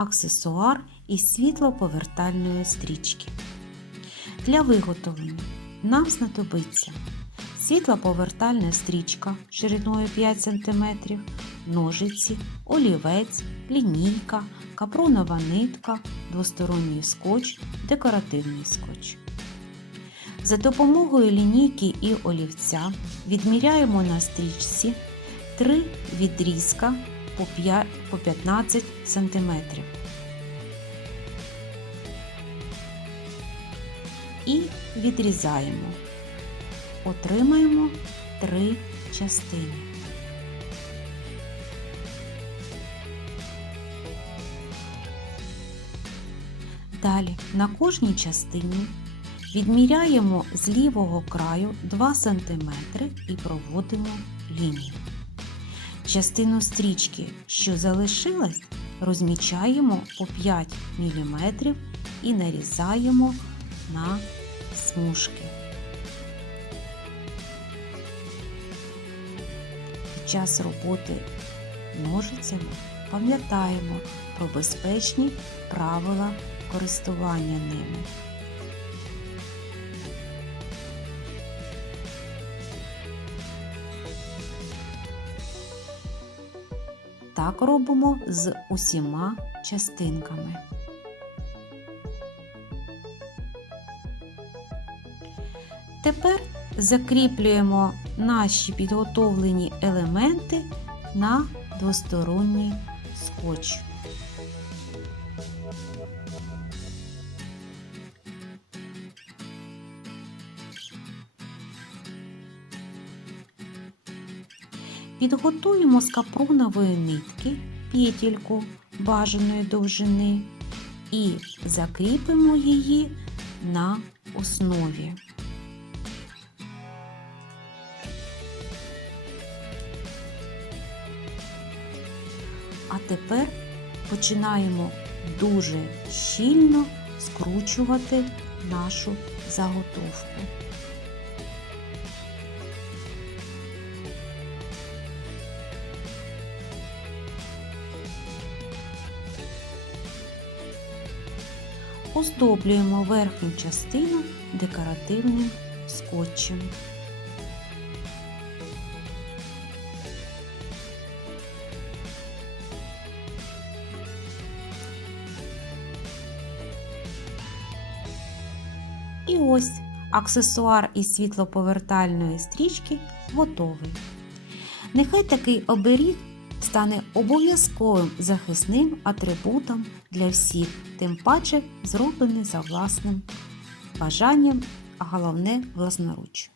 аксесуар із світлоповертальної стрічки. Для виготовлення нам знадобиться світлоповертальна стрічка шириною 5 см, ножиці, олівець, лінійка, капронова нитка, двосторонній скотч, декоративний скотч. За допомогою лінійки і олівця відміряємо на стрічці 3 відрізка по 5 по 15 см. І відрізаємо. Отримаємо 3 частини. Далі на кожній частині відміряємо з лівого краю 2 см і проводимо лінію. Частину стрічки, що залишилась, розмічаємо по 5 мм і нарізаємо на смужки. Під час роботи ножицями пам'ятаємо про безпечні правила користування ними. Так робимо з усіма частинками. Тепер закріплюємо наші підготовлені елементи на двосторонній скотч. Підготуємо з капронової нитки петельку бажаної довжини і закріпимо її на основі. А тепер починаємо дуже щільно скручувати нашу заготовку. Оздоблюємо верхню частину декоративним скотчем. І ось аксесуар із світлоповертальної стрічки готовий. Нехай такий оберіг стане обов'язковим захисним атрибутом для всіх, тим паче зроблений за власним бажанням, а головне власноруч.